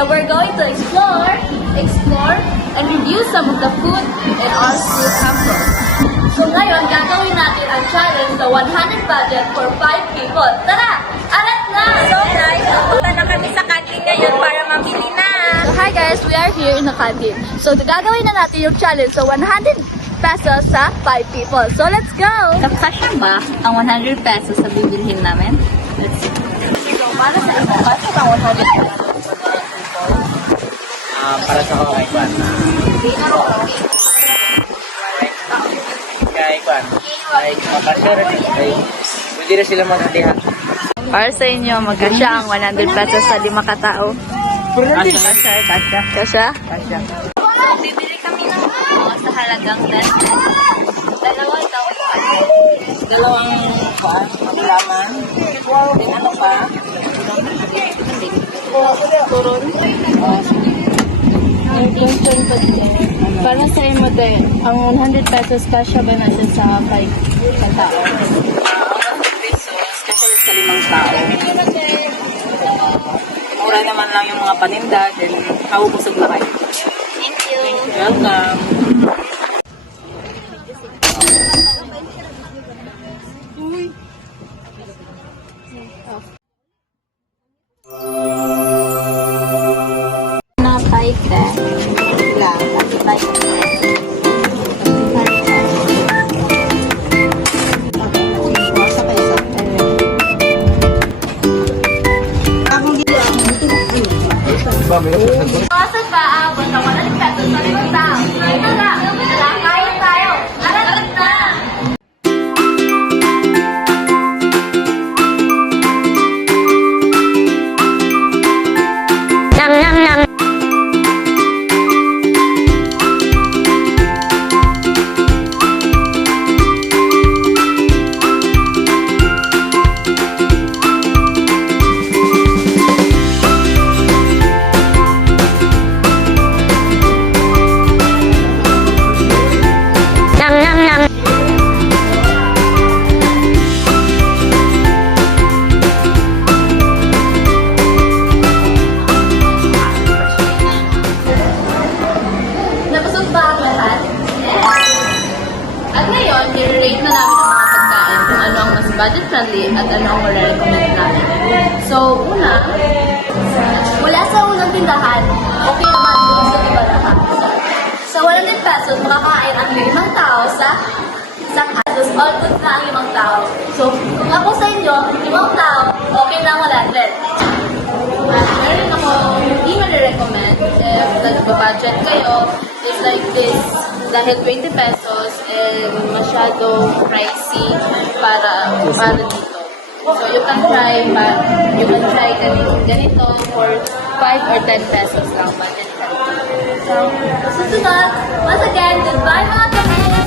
and we're going to explore, and review some of the food in our school campus. So ngayon, gagawin natin ang challenge, the 100 budget for 5 people. Tara! Arat na! So guys, pupunta na kami sa canteen ngayon para mamili na. So hi guys, we are here in the canteen. So gagawin na natin yung challenge, so 100 pesos sa 5 people. So let's go! Kasya ba ang 100 pesos sa bibilhin namin? Let's see. So para sa ito, kasi ang 100 pesos. Para sa mga kwan. Kaya kwan. Ay, makasya rin. Ay, pwede rin sila magkatihan. Para sa inyo, magkasya ang 100 pesos sa 5 katao. Kasya. Kasya? Kasya. Bibili kami ng sa halagang 10 pesos. Dalawang Kwan, maglaman. Din ano pa? turon. Para sa imo din, ang 100 pesos kasya ba natin sa 5 katao? 100 pesos, kasya rin sa 5 tao. Mura naman lang yung mga paninda, then hawubusog na kayo. Thank you. Welcome. Na 5 lang. Kasi 5. Kawasan ba aabot ng 100 pesos sa 5 tao? Ito na! Kaya tayo! Arat na! Nabusog ba ang lahat? At ngayon, i-rate na namin ang mga pagkain kung ano ang mas budget-friendly at ano ang ma-recommend namin. So, una, wala sa unang tindahan, okay naman kung sa iba lahat. Sa 100 pesos, makakain ang 5 tao sa isang asos. All good na ang 5 tao. So, kung ako sa inyo, 5 tao, okay na ang 100. Meron ako hindi ma-recommend if nagpa-budget kayo is like this. Dahil 20 pesos and masyado pricey para dito. So you can try ganito for 5 or 10 pesos lang budget friendly. So, susunod, once again, goodbye mga kapatid!